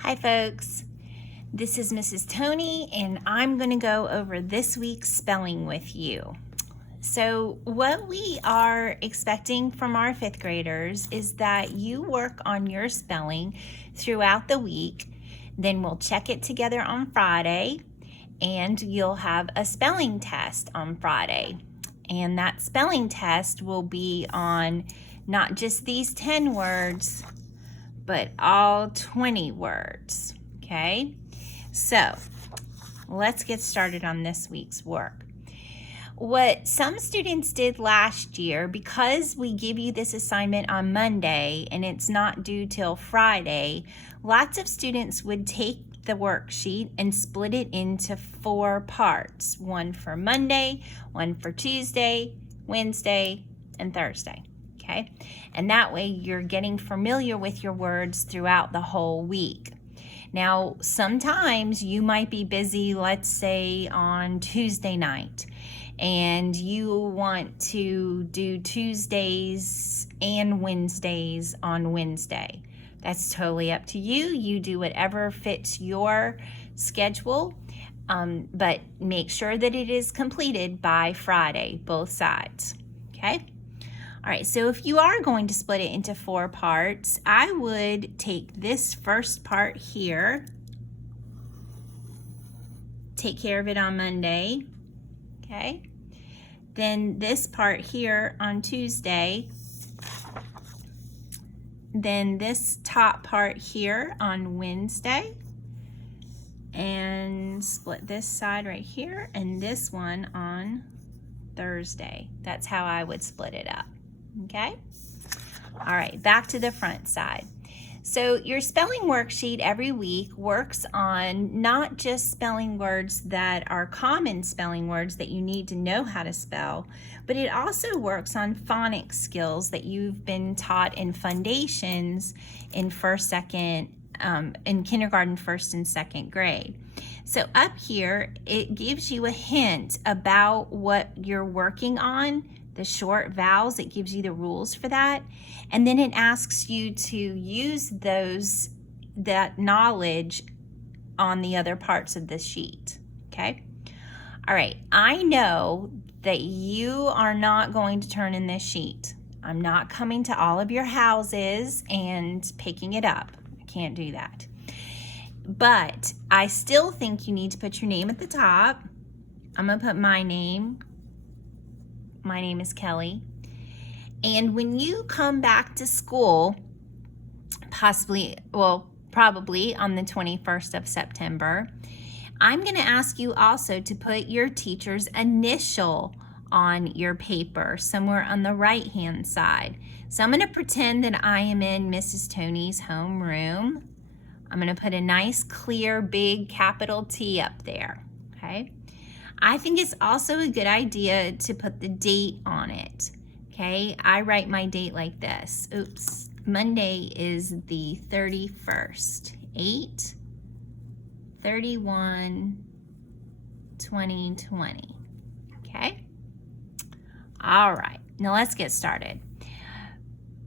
Hi folks, this is Mrs. Tony and I'm going to go over this week's spelling with you. So what we are expecting from our fifth graders is that you work on your spelling throughout the week, then we'll check it together on Friday and you'll have a spelling test on Friday. And that spelling test will be on not just these 10 words, but all 20 words, okay? So let's get started on this week's work. What some students did last year, because we give you this assignment on Monday and it's not due till Friday, lots of students would take the worksheet and split it into 4 parts. One for Monday, one for Tuesday, Wednesday, and Thursday. Okay, and that way you're getting familiar with your words throughout the whole week. Now, sometimes you might be busy, let's say on Tuesday night, and you want to do Tuesdays and Wednesdays on Wednesday. That's totally up to you. You do whatever fits your schedule, but make sure that it is completed by Friday, both sides, okay? All right, so if you are going to split it into 4 parts, I would take this first part here, take care of it on Monday, okay? Then this part here on Tuesday, then this top part here on Wednesday, and split this side right here and this one on Thursday. That's how I would split it up. Okay? All right, back to the front side. So your spelling worksheet every week works on not just spelling words that are common spelling words that you need to know how to spell, but it also works on phonics skills that you've been taught in foundations in in kindergarten, 1st and 2nd grade. So up here, it gives you a hint about what you're working on. The short vowels, it gives you the rules for that. And then it asks you to use that knowledge on the other parts of the sheet, okay? All right, I know that you are not going to turn in this sheet. I'm not coming to all of your houses and picking it up. I can't do that. But I still think you need to put your name at the top. I'm gonna put my name. My name is Kelly. And when you come back to school, probably on the 21st of September, I'm going to ask you also to put your teacher's initial on your paper somewhere on the right-hand side. So I'm going to pretend that I am in Mrs. Tony's homeroom. I'm going to put a nice, clear, big capital T up there, okay? I think it's also a good idea to put the date on it, okay? I write my date like this. Oops, Monday is the 31st, 8/31/2020, okay? All right, now let's get started.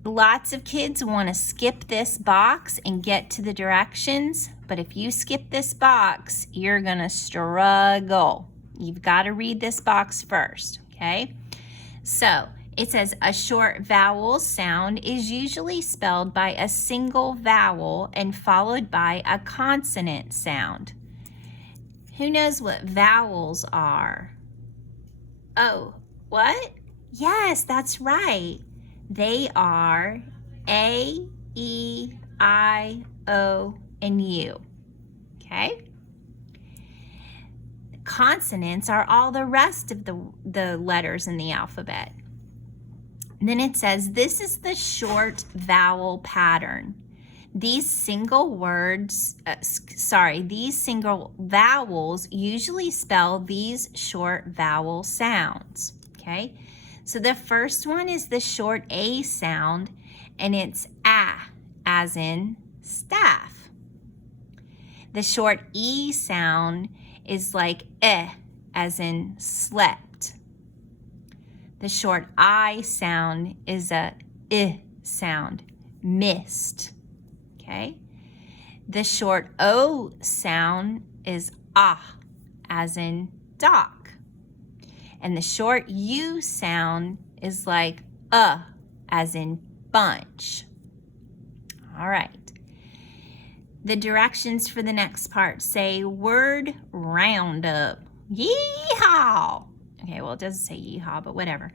Lots of kids want to skip this box and get to the directions, but if you skip this box, you're gonna struggle. You've got to read this box first, okay? So it says a short vowel sound is usually spelled by a single vowel and followed by a consonant sound. Who knows what vowels are? Oh, what? Yes, that's right. They are A, E, I, O, and U, okay? Consonants are all the rest of the letters in the alphabet. And then it says, this is the short vowel pattern. These single vowels usually spell these short vowel sounds, okay? So the first one is the short A sound, and it's A, as in staff. The short E sound is like as in slept. The short I sound is a I sound, missed, okay? The short O sound is ah, as in dock. And the short U sound is like as in bunch. All right. The directions for the next part say word roundup. Yeehaw! Okay, well, it doesn't say yeehaw, but whatever.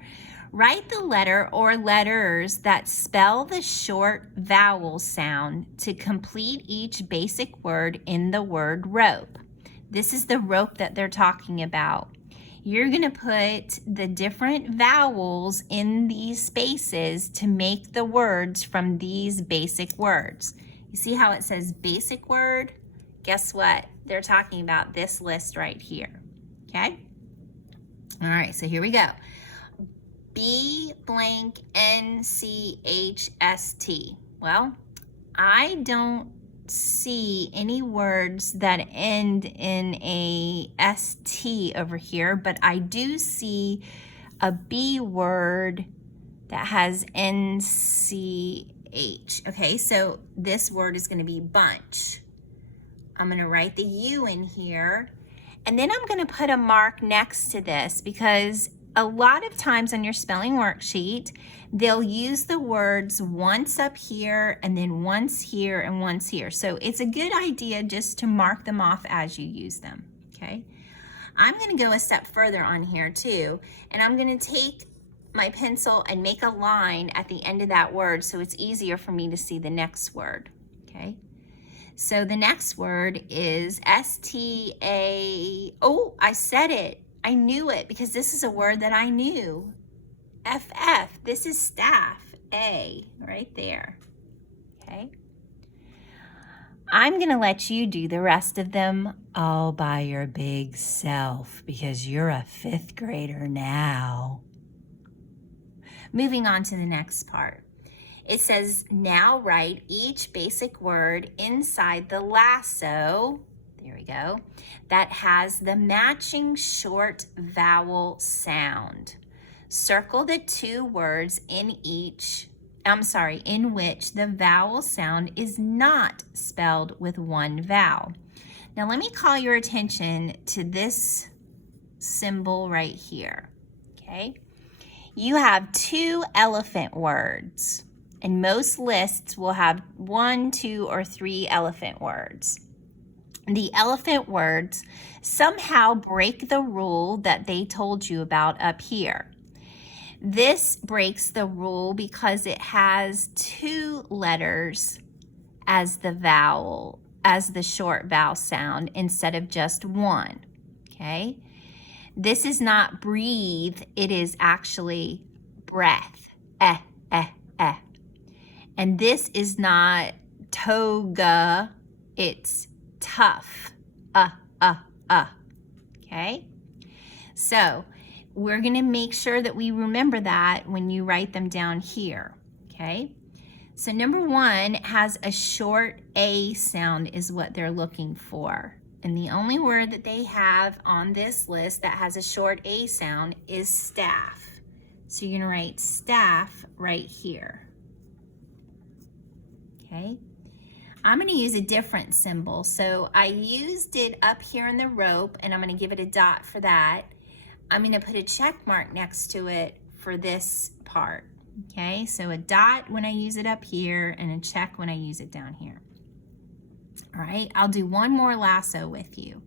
Write the letter or letters that spell the short vowel sound to complete each basic word in the word rope. This is the rope that they're talking about. You're going to put the different vowels in these spaces to make the words from these basic words. You see how it says basic word? Guess what? They're talking about this list right here. Okay? All right, so here we go. B blank NCHST. Well, I don't see any words that end in a ST over here, but I do see a B word that has NCH. Okay, so this word is going to be bunch. I'm going to write the U in here, and then I'm going to put a mark next to this because a lot of times on your spelling worksheet, they'll use the words once up here and then once here and once here. So it's a good idea just to mark them off as you use them, okay? I'm going to go a step further on here too, and I'm going to take my pencil and make a line at the end of that word so it's easier for me to see the next word, okay? So the next word is S-T-A, oh, I said it. I knew it because this is a word that I knew. F-F, this is staff, A, right there, okay? I'm gonna let you do the rest of them all by your big self because you're a 5th grader now. Moving on to the next part. It says, now write each basic word inside the lasso, there we go, that has the matching short vowel sound. Circle the 2 words in which the vowel sound is not spelled with one vowel. Now let me call your attention to this symbol right here, okay? You have 2 elephant words, and most lists will have 1, 2, or 3 elephant words. The elephant words somehow break the rule that they told you about up here. This breaks the rule because it has 2 letters as the vowel, as the short vowel sound instead of just 1, okay? This is not breathe, it is actually breath, And this is not toga, it's tough, okay? So we're gonna make sure that we remember that when you write them down here, okay? So number 1 has a short A sound is what they're looking for. And the only word that they have on this list that has a short A sound is staff. So you're gonna write staff right here, okay? I'm gonna use a different symbol. So I used it up here in the rope and I'm gonna give it a dot for that. I'm gonna put a check mark next to it for this part, okay? So a dot when I use it up here and a check when I use it down here. All right, I'll do one more lasso with you.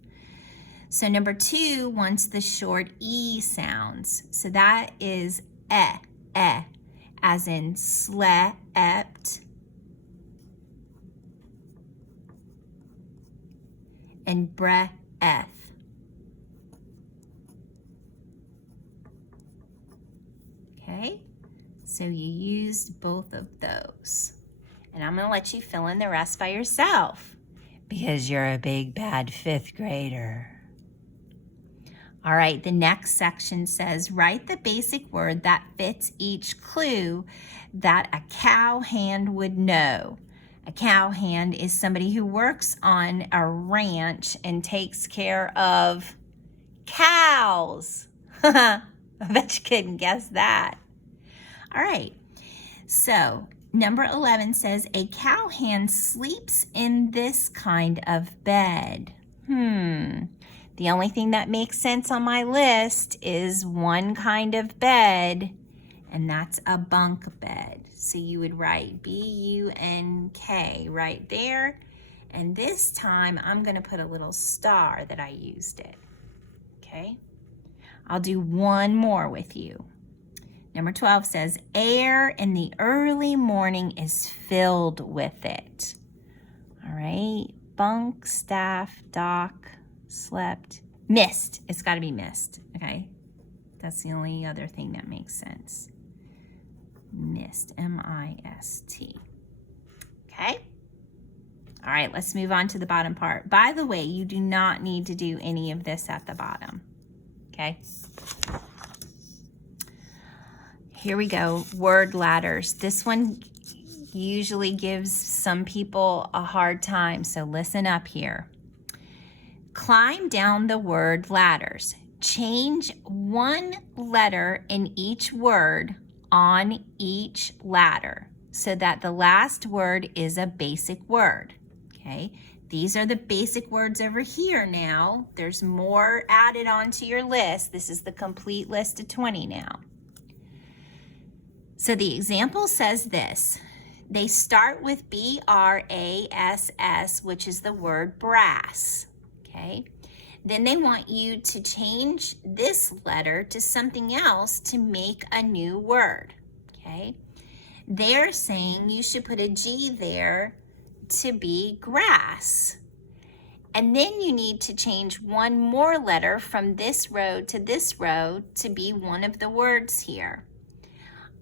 So number 2 wants the short E sounds. So that is as in slept, and breath. Okay, so you used both of those. And I'm gonna let you fill in the rest by yourself because you're a big bad 5th grader. All right, the next section says, write the basic word that fits each clue that a cowhand would know. A cowhand is somebody who works on a ranch and takes care of cows. I bet you couldn't guess that. All right, so Number 11 says, a cowhand sleeps in this kind of bed. The only thing that makes sense on my list is one kind of bed, and that's a bunk bed. So you would write B-U-N-K right there. And this time I'm going to put a little star that I used it. Okay? I'll do one more with you. Number 12 says, air in the early morning is filled with it. All right. Bunk, staff, dock, slept, mist. It's got to be mist. Okay. That's the only other thing that makes sense. Mist, M-I-S-T. Okay. All right, let's move on to the bottom part. By the way, you do not need to do any of this at the bottom. Okay. Here we go, word ladders. This one usually gives some people a hard time, so listen up here. Climb down the word ladders. Change one letter in each word on each ladder so that the last word is a basic word, okay? These are the basic words over here now. There's more added onto your list. This is the complete list of 20 now. So the example says this. They start with B-R-A-S-S, which is the word brass, okay? Then they want you to change this letter to something else to make a new word, okay? They're saying you should put a G there to be grass. And then you need to change one more letter from this row to this row to be one of the words here.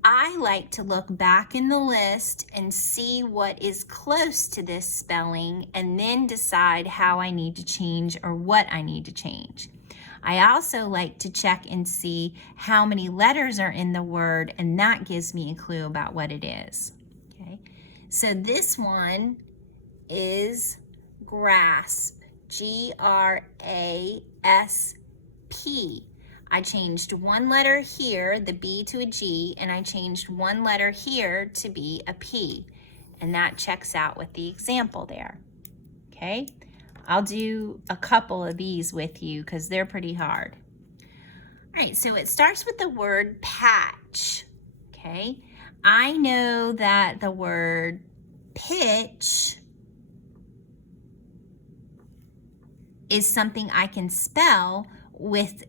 I like to look back in the list and see what is close to this spelling and then decide how I need to change or what I need to change. I also like to check and see how many letters are in the word, and that gives me a clue about what it is. Okay, so this one is grasp, G-R-A-S-P. I changed one letter here, the B to a G, and I changed one letter here to be a P. And that checks out with the example there. Okay, I'll do a couple of these with you because they're pretty hard. All right, so it starts with the word patch. Okay, I know that the word pitch is something I can spell with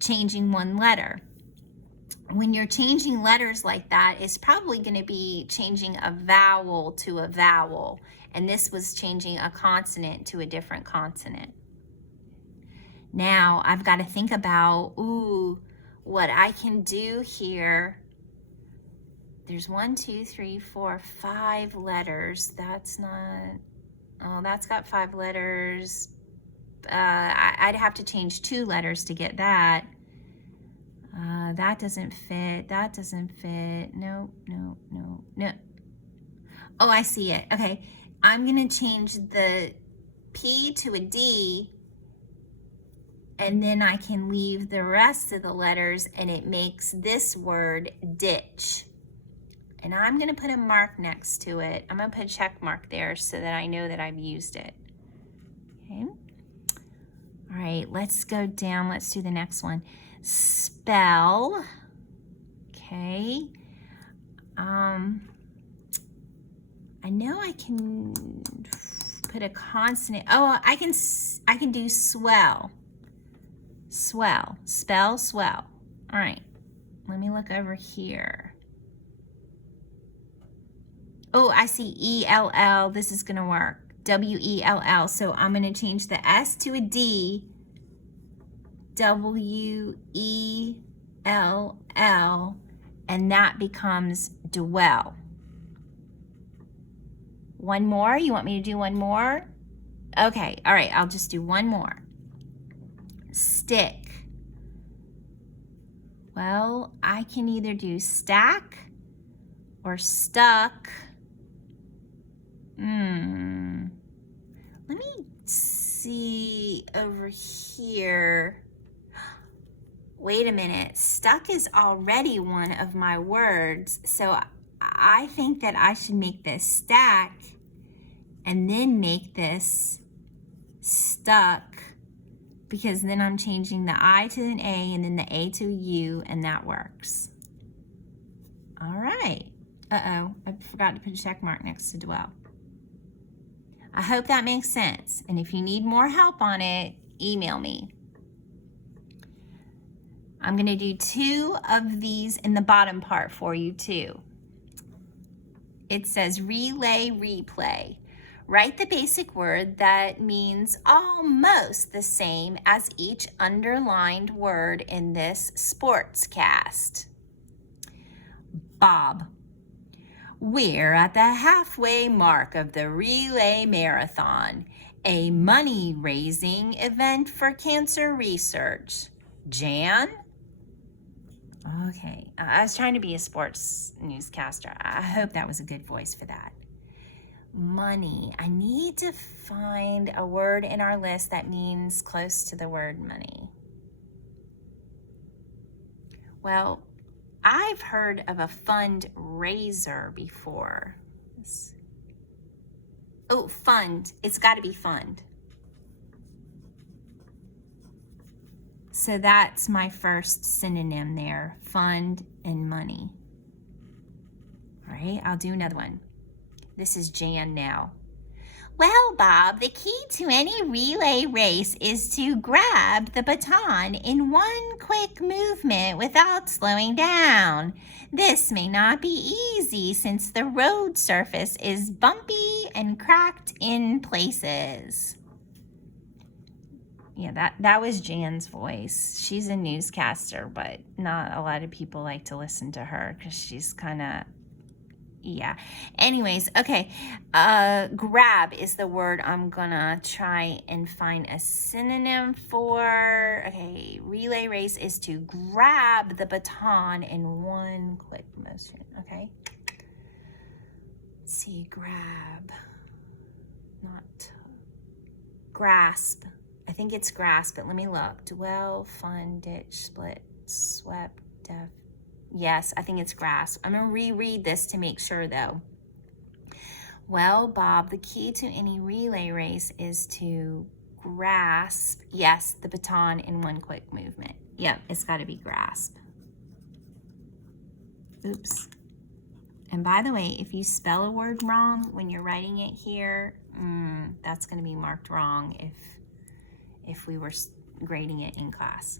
changing one letter. When you're changing letters like that, it's probably going to be changing a vowel to a vowel, and this was changing a consonant to a different consonant. Now I've got to think about, what I can do here. There's 1, 2, 3, 4, 5 letters. That's got 5 letters. I'd have to change 2 letters to get that. That doesn't fit. That doesn't fit. No. Oh, I see it. Okay. I'm going to change the P to a D, and then I can leave the rest of the letters, and it makes this word ditch. And I'm going to put a mark next to it. I'm going to put a check mark there so that I know that I've used it. Okay. All right, let's go down. Let's do the next one. Spell. Okay. I know I can put a consonant. Oh, I can do swell. Swell. Spell swell. All right. Let me look over here. Oh, I see E-L-L. This is going to work. W-E-L-L. So I'm going to change the S to a D. W-E-L-L. And that becomes dwell. One more? You want me to do one more? Okay. All right. I'll just do one more. Stick. Well, I can either do stack or stuck. Let me see over here. Wait a minute. Stuck is already one of my words. So I think that I should make this stack and then make this stuck, because then I'm changing the I to an A and then the A to a U, and that works. All right. Uh-oh, I forgot to put a check mark next to dwell. I hope that makes sense. And if you need more help on it, email me. I'm going to do 2 of these in the bottom part for you too. It says relay, replay. Write the basic word that means almost the same as each underlined word in this sportscast. Bob. We're at the halfway mark of the relay marathon, a money-raising event for cancer research. Jan? Okay, I was trying to be a sports newscaster. I hope that was a good voice for that. Money. I need to find a word in our list that means close to the word money. Well, I've heard of a fundraiser before. Oh, fund. It's got to be fund. So that's my first synonym there, fund and money. All right, I'll do another one. This is Jan now. Well, Bob, the key to any relay race is to grab the baton in one quick movement without slowing down. This may not be easy since the road surface is bumpy and cracked in places. Yeah, that was Jan's voice. She's a newscaster, but not a lot of people like to listen to her because she's kind of, yeah. Anyways, okay, grab is the word I'm gonna try and find a synonym for. Okay, relay race is to grab the baton in one quick motion, okay? Let's see, grab, not grasp. I think it's grasp, but let me look. Dwell, fund, ditch, split, swept, def. Yes, I think it's grasp. I'm going to reread this to make sure, though. Well, Bob, the key to any relay race is to grasp, yes, the baton in one quick movement. Yep, it's got to be grasp. Oops. And by the way, if you spell a word wrong when you're writing it here, that's going to be marked wrong if we were grading it in class.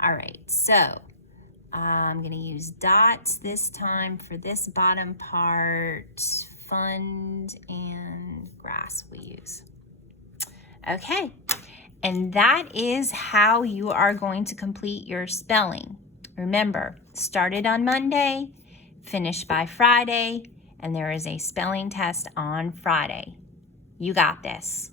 All right, so I'm going to use dots this time for this bottom part. Fund and grasp we use. Okay, and that is how you are going to complete your spelling. Remember, started on Monday, finish by Friday, and there is a spelling test on Friday. You got this.